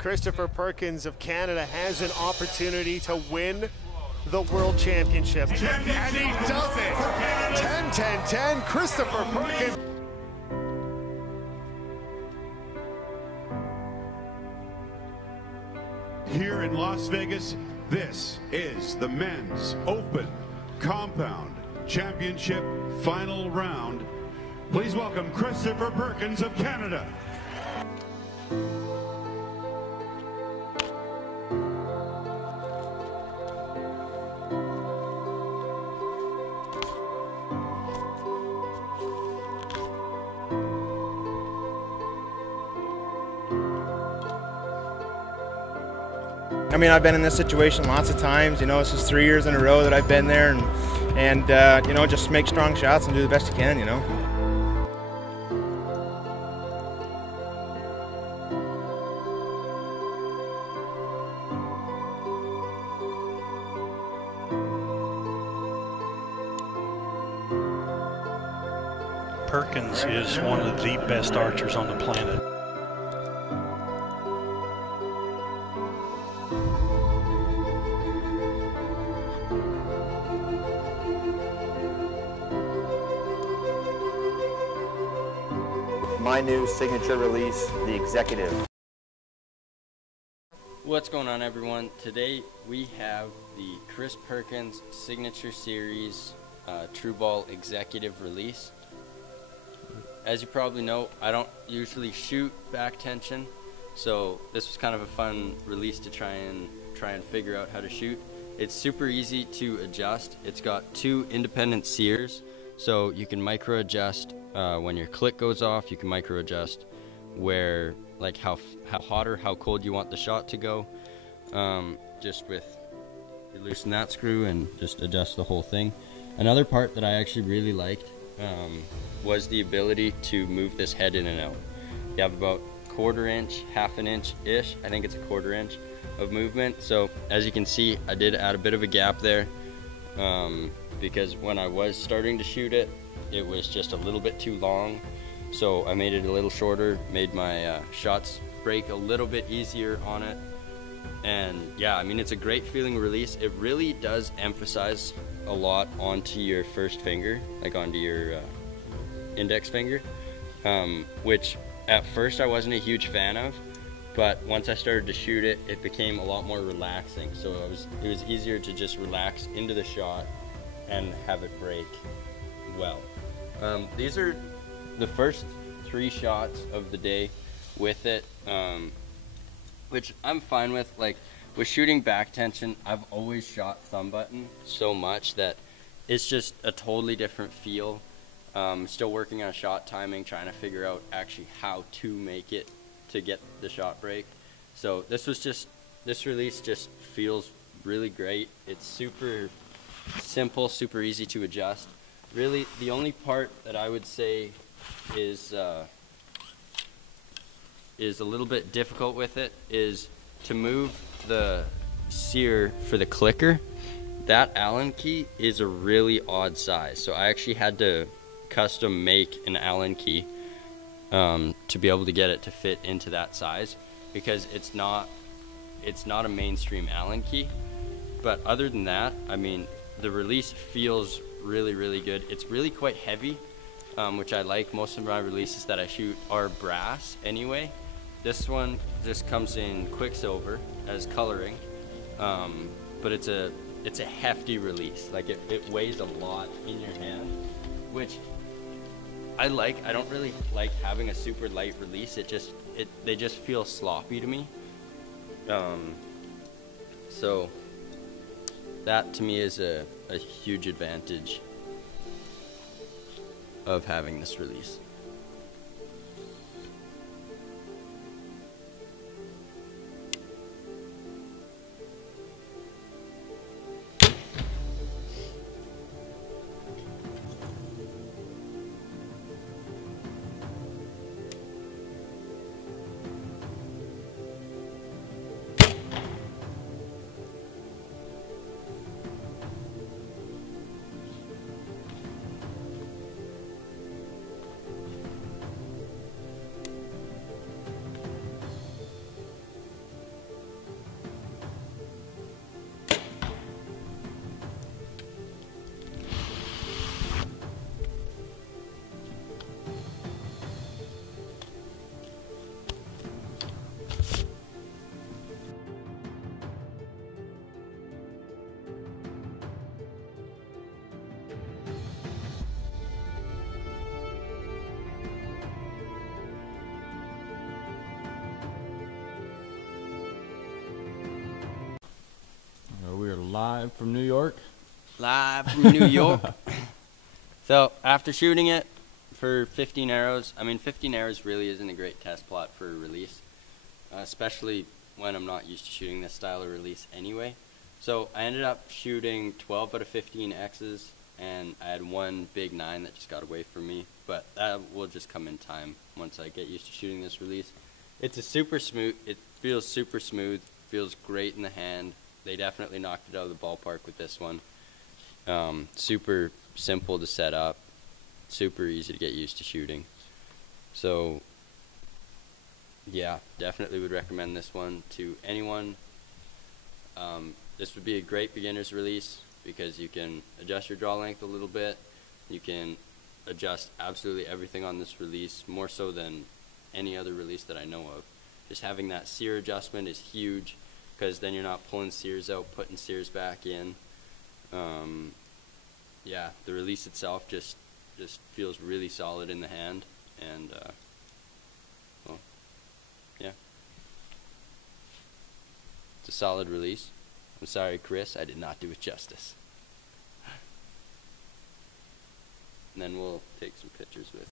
Christopher Perkins of Canada has an opportunity to win the World Championship. And he does it! 10-10-10, Christopher Perkins. Here in Las Vegas, this is the Men's Open Compound Championship final round. Please welcome Christopher Perkins of Canada. I mean, I've been in this situation lots of times. You know, this is 3 years in a row that I've been there, and you know, just make strong shots and do the best you can, you know. Perkins is one of the best archers on the planet. My new signature release, the Executive. What's going on, everyone? Today we have the Chris Perkins Signature Series True Ball Executive release. As you probably know, I don't usually shoot back tension, so this was kind of a fun release to try and figure out how to shoot. It's super easy to adjust. It's got 2 independent sears, so you can micro adjust when your click goes off. You can micro adjust where, like, how hot or how cold you want the shot to go. Just with, you loosen that screw and just adjust the whole thing. Another part that I actually really liked was the ability to move this head in and out. You have about 1/4 inch, half an inch-ish, I think it's 1/4 inch of movement. So as you can see, I did add a bit of a gap there because when I was starting to shoot it, it was just a little bit too long. So I made it a little shorter, made my shots break a little bit easier on it. And yeah, I mean, it's a great feeling release. It really does emphasize a lot onto your first finger, like onto your index finger, which at first I wasn't a huge fan of, but once I started to shoot it, it became a lot more relaxing. So it was easier to just relax into the shot and have it break well. These are the first 3 shots of the day with it, which I'm fine with. Like, with shooting back tension, I've always shot thumb button so much that it's just a totally different feel. Still working on shot timing, trying to figure out actually how to make it to get the shot break. So this release just feels really great. It's super simple, super easy to adjust. Really, the only part that I would say is a little bit difficult with it is to move the sear for the clicker. That Allen key is a really odd size, so I actually had to custom make an Allen key to be able to get it to fit into that size, because it's not a mainstream Allen key. But other than that, I mean, the release feels really, really good. It's really quite heavy, which I like. Most of my releases that I shoot are brass anyway. This one just comes in Quicksilver as coloring, but it's a hefty release. Like, it weighs a lot in your hand, which I like. I don't really like having a super light release. They just feel sloppy to me. So that to me is a huge advantage of having this release. Live from New York. Live from New York. So after shooting it for 15 arrows, I mean 15 arrows really isn't a great test plot for a release, especially when I'm not used to shooting this style of release anyway. So I ended up shooting 12 out of 15 X's, and I had one big 9 that just got away from me, but that will just come in time once I get used to shooting this release. It feels super smooth, feels great in the hand. They definitely knocked it out of the ballpark with this one. Super simple to set up, super easy to get used to shooting. So yeah, definitely would recommend this one to anyone. This would be a great beginner's release because you can adjust your draw length a little bit. You can adjust absolutely everything on this release, more so than any other release that I know of. Just having that sear adjustment is huge because then you're not pulling sears out, putting sears back in. Yeah, the release itself just feels really solid in the hand, and well, yeah, it's a solid release. I'm sorry, Chris, I did not do it justice. And then we'll take some pictures with